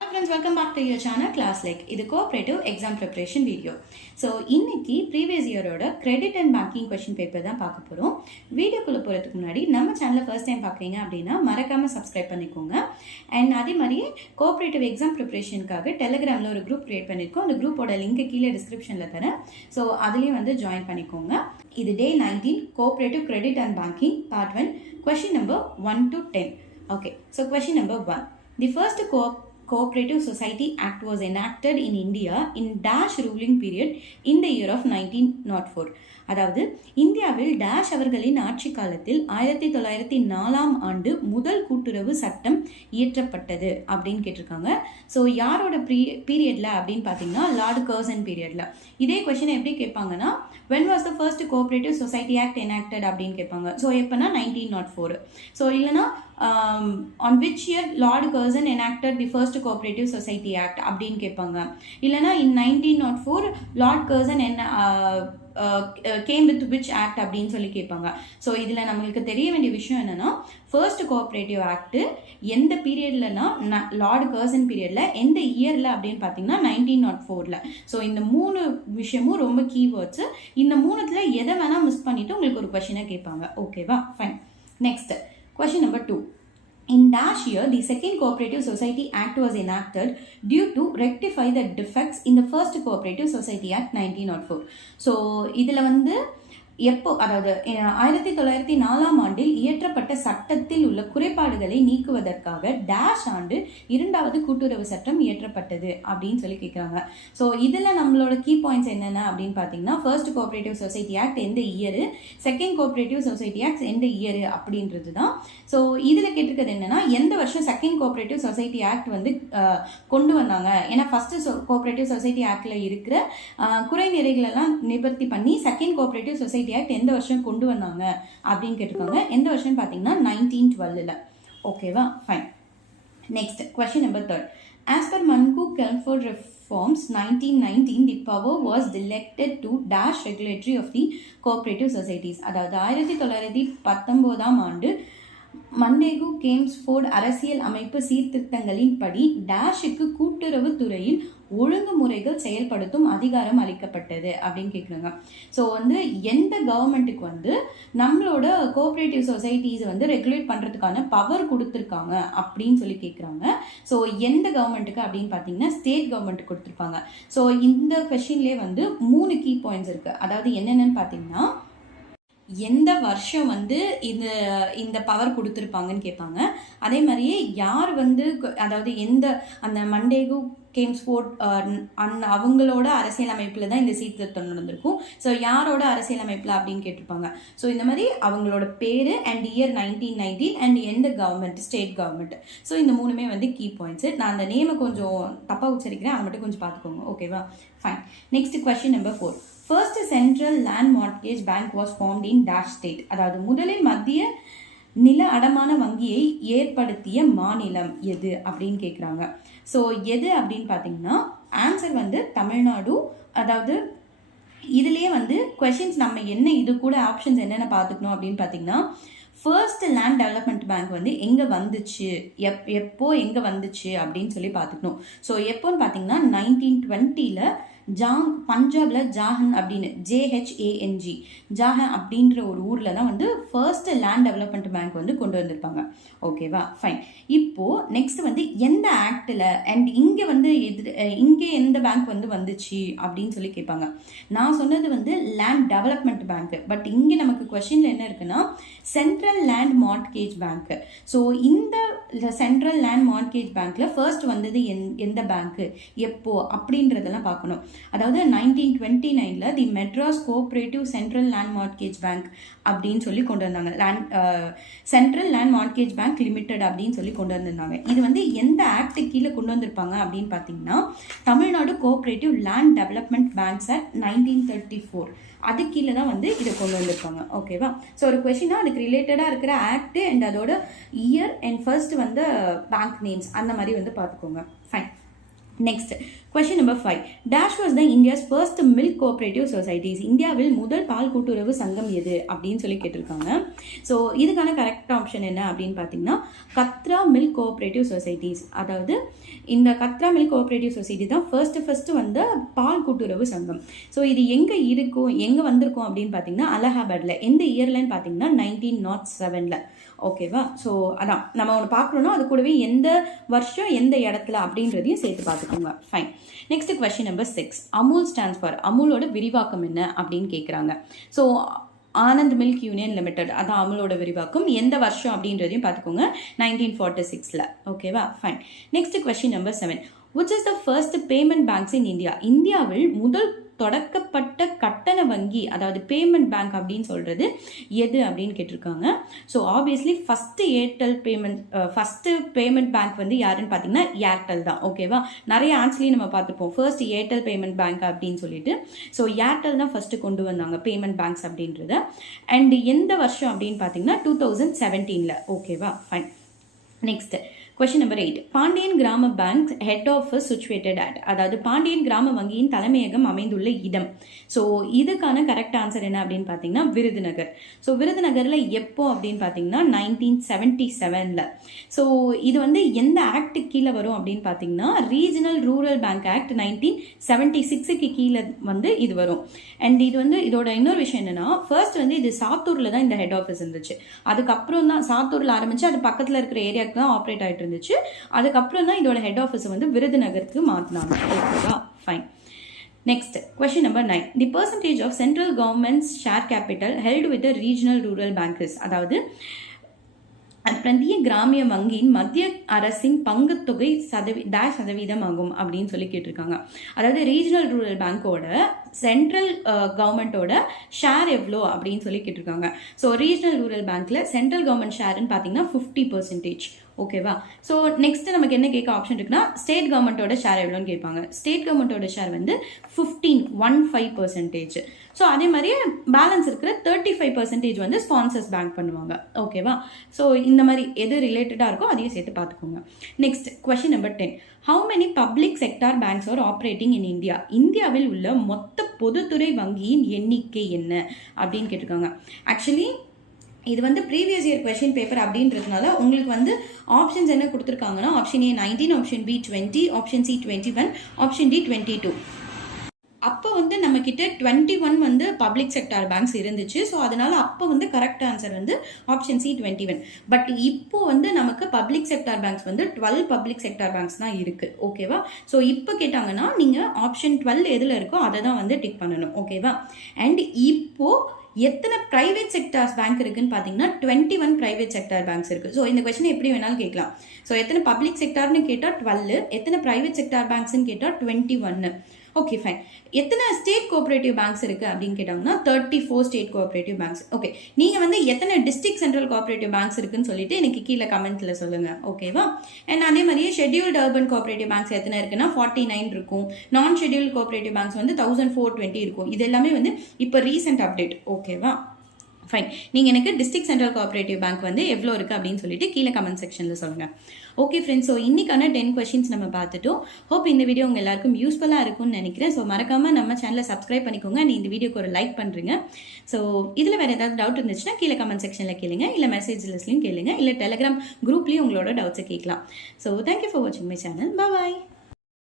Hi friends, welcome back to your channel Class Like. இது cooperative exam preparation video. So இன்னைக்கு previous year ஓட credit and banking question paper தான் பார்க்க போறோம். வீடியோக்குள்ள போறதுக்கு முன்னாடி நம்ம சேனலை ஃபர்ஸ்ட் டைம் பார்க்குறீங்க அப்படின்னா மறக்காம சப்ஸ்கிரைப் பண்ணிக்கோங்க. அண்ட் அதே மாதிரி cooperative exam preparationக்காக டெலிகிராமில் ஒரு குரூப் கிரியேட் பண்ணியிருக்கோம். அந்த குரூப்போட லிங்க் கீழே டிஸ்கிரிப்ஷனில் தரேன். ஸோ அதுலேயும் வந்து ஜாயின் பண்ணிக்கோங்க. இது டே 19 cooperative credit and banking part 1 question number 1 to 10. Okay, so question number 1. The first Cooperative Society Act was enacted in India in dash ruling period in the year of 1904. அதாவது இந்தியாவில் dash அவர்களின் ஆட்சி காலத்தில் 1904ஆம் ஆண்டு முதல் கூட்டுறவு சட்டம் இயற்றப்பட்டது அப்படின்னு கேட்டிருக்காங்க. ஸோ யாரோட பீரியட்ல அப்படின்னு பார்த்தீங்கன்னா லார்ட் கர்சன் பீரியட்ல. இதே கொஸ்டின் எப்படி கேட்பாங்கன்னா when was the first cooperative society act enacted அப்படின்னு கேட்பாங்க. ஸோ எப்போனா 1904. ஸோ இல்லைனா on which year Lord Curzon enacted the first cooperative society act அப்படின்னு கேட்பாங்க. இல்லைனா in 1904 Lord Curzon came with which act அப்படின்னு சொல்லி கேட்பாங்க. ஸோ இதில் நம்மளுக்கு தெரிய வேண்டிய விஷயம் என்னன்னா ஃபர்ஸ்ட் கோஆப்ரேட்டிவ் ஆக்ட் எந்த பீரியட்லனா லார்ட் கர்சன் பீரியட்ல எந்த இயர்ல அப்படின்னு பார்த்தீங்கன்னா 1904ல். ஸோ இந்த மூணு விஷயமும் ரொம்ப கீவேர்ட்ஸ். இந்த மூணுத்துல எதை வேணா மிஸ் பண்ணிட்டு உங்களுக்கு ஒரு கொஸ்டினை கேட்பாங்க. ஓகேவா, fine. Next question number 2. In dash year, the second Cooperative Society Act was enacted due to rectify the defects in the first Cooperative Society Act 1904. So, இதில் வந்து எப்போ, அதாவது 1904ஆம் ஆண்டில் இயற்றப்பட்ட சட்டத்தில் உள்ள குறைபாடுகளை நீக்குவதற்காக டேஷ் ஆண்டு இரண்டாவது கூட்டுறவு சட்டம் இயற்றப்பட்டது அப்படின்னு சொல்லி கேட்குறாங்க. ஸோ இதில் நம்மளோட கீ பாயிண்ட்ஸ் என்னென்ன அப்படின்னு பார்த்தீங்கன்னா ஃபர்ஸ்ட் கோஆப்ரேட்டிவ் சொசைட்டி ஆக்ட் எந்த year, second cooperative society act எந்த இயரு அப்படின்றது தான். ஸோ இதில் கேட்டிருக்கிறது என்னன்னா எந்த வருஷம் செகண்ட் கோஆப்ரேட்டிவ் சொசைட்டி ஆக்ட் வந்து கொண்டு வந்தாங்க. ஏன்னா ஃபர்ஸ்ட் கோஆப்ரேட்டிவ் சொசைட்டி ஆக்டில் இருக்கிற குறை நிறைகளெல்லாம் நிவர்த்தி பண்ணி செகண்ட் கோஆப்ரேட்டிவ் சொசைட்டி ஆக்ட் எந்த வருஷம் கொண்டு வந்தாங்க அப்படின்னு கேட்டிருக்காங்க. எந்த வருஷம் பார்த்தீங்கன்னா 1912ல். ஓகேவா, fine. Next question number 3. As per Mankoo-Chelmsford reforms 1919, the power was delegated to dash regulatory of the cooperative societies. அதாவது 1919ஆம் ஆண்டு மண்டேகு கேம்ஸ்ஃபோர்ட் அரசியல் அமைப்பு சீர்திருத்தங்களின் படி டேஷுக்கு கூட்டுறவு துறையில் ஒழுங்குமுறைகள் செயல்படுத்தும் அதிகாரம் அளிக்கப்பட்டது அப்படின்னு கேட்குறாங்க. ஸோ வந்து எந்த கவர்மெண்ட்டுக்கு வந்து நம்மளோட கோஆப்ரேட்டிவ் சொசைட்டிஸ் வந்து ரெகுலேட் பண்ணுறதுக்கான பவர் கொடுத்துருக்காங்க அப்படின்னு சொல்லி கேட்குறாங்க. ஸோ எந்த கவர்மெண்ட்டுக்கு அப்படின்னு பார்த்தீங்கன்னா ஸ்டேட் கவர்மெண்ட்டுக்கு கொடுத்துருப்பாங்க. ஸோ இந்த கொஸ்டின்லேயே வந்து 3 கீ பாயிண்ட்ஸ் இருக்குது. அதாவது என்னென்னு பார்த்தீங்கன்னா எந்த வருஷம் வந்து இந்த பவர் கொடுத்துருப்பாங்கன்னு கேட்பாங்க. அதே மாதிரியே யார் வந்து, அதாவது எந்த அந்த மண்டேகு கேம்ஸ்ஃபோர்ட் அவங்களோட அரசியல் அமைப்பில் தான் இந்த சீர்திருத்தம் நடந்திருக்கும். ஸோ யாரோட அரசியல் அமைப்பில் அப்படின்னு கேட்டிருப்பாங்க. ஸோ இந்த மாதிரி அவங்களோட பேர் அண்ட் இயர் 1919 அண்ட் எந்த கவர்மெண்ட், ஸ்டேட் கவர்மெண்ட். ஸோ இந்த மூணுமே வந்து கீ பாயிண்ட்ஸு. நான் அந்த நேமை கொஞ்சம் தப்பாக உச்சரிக்கிறேன், அதை மட்டும் கொஞ்சம் பார்த்துக்கோங்க. ஓகேவா, fine. Next question number 4. First Central Land Mortgage Bank was formed in dash state. அதாவது முதலில் மத்திய நில அடமான வங்கியை ஏற்படுத்திய மாநிலம் எது அப்படின்னு கேட்குறாங்க. ஸோ எது அப்படின்னு பார்த்தீங்கன்னா ஆன்சர் வந்து தமிழ்நாடு. அதாவது இதுலேயே வந்து கொஷின்ஸ் நம்ம என்ன இது கூட ஆப்ஷன்ஸ் என்னென்ன பார்த்துக்கணும் அப்படின்னு பார்த்தீங்கன்னா ஃபர்ஸ்ட் லேண்ட் டெவலப்மெண்ட் பேங்க் வந்து எங்கே வந்துச்சு, எப்போ எங்கே வந்துச்சு அப்படின்னு சொல்லி பார்த்துக்கணும். ஸோ எப்போன்னு பார்த்தீங்கன்னா 1920ல் பஞ்சாப்ல ஜாஹன் அப்படின்னு JHANG ஜாஹன் அப்படின்ற ஒரு ஊர்ல தான் வந்து ஃபர்ஸ்ட் லேண்ட் டெவலப்மெண்ட் பேங்க் வந்து கொண்டு வந்திருப்பாங்க. ஓகேவா, ஃபைன். இப்போ நெக்ஸ்ட் வந்து எந்த ஆக்டில் அண்ட் இங்கே வந்து இங்கே எந்த பேங்க் வந்து வந்துச்சு அப்படின்னு சொல்லி கேட்பாங்க. நான் சொன்னது வந்து லேண்ட் டெவலப்மெண்ட் பேங்க். பட் இங்கே நமக்கு கொஸ்டின்ல என்ன இருக்குன்னா central land mortgage bank. So இந்த சென்ட்ரல் லேண்ட் மார்ட்கேஜ் பேங்க்ல ஃபர்ஸ்ட் வந்தது எந்த பேங்க், எப்போ அப்படின்றதெல்லாம் பார்க்கணும். அதாவது 1929ல் the Madras Cooperative Central land mortgage Bank அப்படின்னு சொல்லி கொண்டு வந்தாங்க. Central land mortgage bank limited அப்படின்னு சொல்லி கொண்டு வந்திருந்தாங்க. இது வந்து எந்த ஆக்ட் கீழே கொண்டு வந்திருப்பாங்க அப்படின்னு பார்த்தீங்கன்னா Tamil Nadu cooperative land development banks act 1934 அது கீழே தான் வந்து இதை கொண்டு வந்திருப்பாங்க. ஓகேவா, ஸோ ஒரு கொஸ்டினா அதுக்கு ரிலேட்டடாக இருக்கிற ஆக்ட் அண்ட் அதோட இயர் அண்ட் ஃபர்ஸ்ட் வந்து பேங்க் நேம்ஸ் அந்த மாதிரி வந்து பார்த்துக்கோங்க. Fine. Next question number 5. Dash was the India's first milk cooperative societies. இந்தியாவில் முதல் பால் கூட்டுறவு சங்கம் எது அப்படின்னு சொல்லி கேட்டிருக்காங்க. ஸோ இதுக்கான கரெக்ட் ஆப்ஷன் என்ன அப்படின்னு பார்த்தீங்கன்னா கத்ரா மில்க் கோஆபரேட்டிவ் சொசைட்டிஸ். அதாவது இந்த கத்ரா மில்க் கோஆபரேட்டிவ் சொசைட்டி தான் ஃபர்ஸ்ட் வந்த பால் கூட்டுறவு சங்கம். ஸோ இது எங்கே இருக்கும், எங்கே வந்திருக்கும் அப்படின்னு பார்த்தீங்கன்னா அலகாபாத்தில். எந்த இயர்லன்னு பார்த்தீங்கன்னா 1907. ஓகேவா? ஸோ அதான் நம்ம ஒன்று பார்க்குறோன்னா அது கூடவே எந்த வருஷம் எந்த இடத்துல அப்படின்றதையும் சேர்த்து பார்த்துக்கோங்க. Fine. Next question number 6. Amul stands for. அமுலோட விரிவாக்கம் என்ன அப்படின்னு கேட்குறாங்க. So Anand Milk Union Limited, அதான் அமுலோட விரிவாக்கம். எந்த வருஷம் அப்படின்றதையும் பார்த்துக்கோங்க, 1946. ஓகேவா? Fine. Next question number 7. which is the first payment banks in India. இந்தியாவில் முதல் தொடக்கப்பட்ட கட்டண வங்கி, அதாவது பேமெண்ட் பேங்க் அப்படின்னு சொல்றது எது அப்படின்னு கேட்டிருக்காங்க. So obviously first payment bank வந்து யாருன்னு பார்த்தீங்கன்னா ஏர்டெல் தான். ஓகேவா? நிறைய ஆன்ஸ்லையும் நம்ம பார்த்துருப்போம் ஃபர்ஸ்ட் ஏர்டெல் பேமெண்ட் பேங்க் அப்படின்னு சொல்லிட்டு. ஸோ ஏர்டெல் தான் ஃபர்ஸ்ட் கொண்டு வந்தாங்க பேமெண்ட் பேங்க்ஸ் அப்படின்றத. அண்ட் எந்த வருஷம் அப்படின்னு பார்த்தீங்கன்னா 2017. ஓகேவா? Fine. Next question number 8. Pandyan Grama bank head office situated at. அதாவது பாண்டியன் கிராம வங்கியின் தலைமையகம் அமைந்துள்ள இடம். ஸோ இதுக்கான கரெக்ட் ஆன்சர் என்ன அப்படின்னு பார்த்தீங்கன்னா விருதுநகர். ஸோ விருதுநகரில் எப்போ அப்படின்னு பார்த்தீங்கன்னா 1977. ஸோ இது வந்து எந்த ஆக்ட் கீழே வரும் அப்படின்னு பார்த்தீங்கன்னா ரீஜனல் ரூரல் பேங்க் ஆக்ட் 1976 கீழே வந்து இது வரும். அண்ட் இது வந்து இதோட இன்னொரு விஷயம் என்னன்னா ஃபர்ஸ்ட் வந்து இது சாத்தூரில் தான் இந்த ஹெட் ஆஃபீஸ் இருந்துச்சு. அதுக்கப்புறம் தான் சாத்தூரில் ஆரம்பிச்சு அது பக்கத்தில் இருக்கிற ஏரியாவுக்கு தான் ஆப்ரேட் ஆகிட்டு இருந்துச்சு. அதுக்கப்புறம் தான் இதோட ஹெட் ஆஃபீஸ் வந்து விருதுநகருக்கு மாற்றினாங்க. ஓகேவா? Fine. Next question number 9. The percentage of central government's share capital held with regional rural bankers. அதாவது பிரந்திய கிராமிய வங்கியின் மத்திய அரசின் பங்குத்தொகை சதவீதம் ஆகும் அப்படின்னு சொல்லி கேட்டிருக்காங்க. அதாவது ரீஜனல் ரூரல் பேங்கோட சென்ட்ரல் கவர்மெண்ட்டோட ஷேர் எவ்வளோ அப்படின்னு சொல்லி கேட்டிருக்காங்க. ஸோ ரீஜனல் ரூரல் பேங்க்ல சென்ட்ரல் கவர்மெண்ட் ஷேர்னு பார்த்தீங்கன்னா 50%. ஓகேவா? ஸோ நெக்ஸ்ட் நமக்கு என்ன கேட்க ஆப்ஷன் இருக்குன்னா ஸ்டேட் கவர்மெண்ட்டோட ஷேர் எவ்வளோன்னு கேட்பாங்க. ஸ்டேட் கவர்மெண்ட்டோட ஷேர் வந்து 15%. ஸோ அதே மாதிரியே பேலன்ஸ் இருக்கிற 35% வந்து ஸ்பான்சர்ஸ் பேங்க் பண்ணுவாங்க. ஓகேவா? ஸோ இந்த மாதிரி எது ரிலேட்டடாக இருக்கோ அதையும் சேர்த்து பார்த்துக்கோங்க. Next question number 10. How many public sector banks R operating in India. இந்தியாவில் உள்ள மொத்த பொதுத்துறை வங்கியின் எண்ணிக்கை என்ன அப்படின்னு கேட்டிருக்காங்க. ஆக்சுவலி இது வந்து ப்ரீவியஸ் இயர் கொஸ்டின் பேப்பர் அப்படின்றதுனால உங்களுக்கு வந்து ஆப்ஷன்ஸ் என்ன கொடுத்துருக்காங்கன்னா option A 19, option B 20, option C 21, option D 22. அப்போ வந்து நம்ம கிட்ட 21 வந்து பப்ளிக் செக்டார் பேங்க்ஸ் இருந்துச்சு. ஸோ அதனால அப்போ வந்து கரெக்ட் ஆன்சர் வந்து ஆப்ஷன் சி 21. பட் இப்போ வந்து நமக்கு பப்ளிக் செக்டார் பேங்க்ஸ் வந்து 12 பப்ளிக் செக்டார் பேங்க்ஸ் தான் இருக்கு. ஓகேவா? ஸோ இப்போ கேட்டாங்கன்னா நீங்க ஆப்ஷன் 12 எதுல இருக்கோ அதை தான் வந்து டிக் பண்ணணும். ஓகேவா? அண்ட் இப்போ எத்தனை பிரைவேட் செக்டார்ஸ் பேங்க் இருக்குன்னு பார்த்தீங்கன்னா 21 பிரைவேட் செக்டார் பேங்க்ஸ் இருக்கு. ஸோ இந்த கொஸ்டின் எப்படி வேணாலும் கேட்கலாம். ஸோ எத்தனை பப்ளிக் செக்டார்னு கேட்டால் 12, எத்தனை பிரைவேட் செக்டார் பேங்க்ஸ்ன்னு கேட்டால் 21. Okay fine. எத்தனை ஸ்டேட் கோஆபரேட்டிவ் பேங்க்ஸ் இருக்குது அப்படின்னு கேட்டாங்கன்னா 34 ஸ்டேட் கோஆபரேட்டிவ் பேங்க்ஸ். ஓகே, நீங்கள் வந்து எத்தனை டிஸ்ட்ரிக்ட் சென்ட்ரல் கோஆபரேட்டிவ் பேங்க்ஸ் இருக்குன்னு சொல்லிட்டு எனக்கு கீழே கமெண்ட்டில் சொல்லுங்கள். ஓகேவா? அண்ட் அதே மாதிரியே ஷெட்யூல்டு அர்பன் கோஆபரேட்டிவ் பேங்க்ஸ் எத்தனை இருக்குன்னா 49 இருக்கும். நான் ஷெட்யூல்டு கோஆபரேட்டிவ் பேங்க்ஸ் வந்து 1420 இருக்கும். இது எல்லாமே வந்து இப்போ ரீசெண்ட் அப்டேட். ஓகேவா? ஃபைன். நீங்கள் எனக்கு டிஸ்ட்ரிக்ட் சென்ட்ரல் கோஆபரேட்டிவ் பேங்க் வந்து எவ்வளோ இருக்குது அப்படின்னு சொல்லிட்டு கீழே கமெண்ட் செக்ஷனில் சொல்லுங்கள். ஓகே ஃப்ரெண்ட்ஸ், ஸோ இன்னைக்கான 10 கொஸ்டின்ஸ் நம்ம பார்த்துட்டோம். ஹோப் இந்த வீடியோ உங்கள் எல்லாருக்கும் யூஸ்ஃபுல்லாக இருக்கும்னு நினைக்கிறேன். ஸோ மறக்காமல் நம்ம சேனலை சப்ஸ்கிரைப் பண்ணிக்கோங்க. நீ இந்த வீடியோக்கு ஒரு லைக் பண்ணுறீங்க. ஸோ இதில் வேறு ஏதாவது டவுட் இருந்துச்சுன்னா கீழே கமெண்ட் செக்ஷனில் கேளுங்க, இல்லை மெசேஜ் லிஸ்ட்லையும் கேளுங்க, இல்லை டெலிகிராம் குரூப்லேயும் உங்களோட டவுட்ஸை கேட்கலாம். ஸோ தேங்க்யூ ஃபார் வாட்சிங் மை சேனல். பாய்.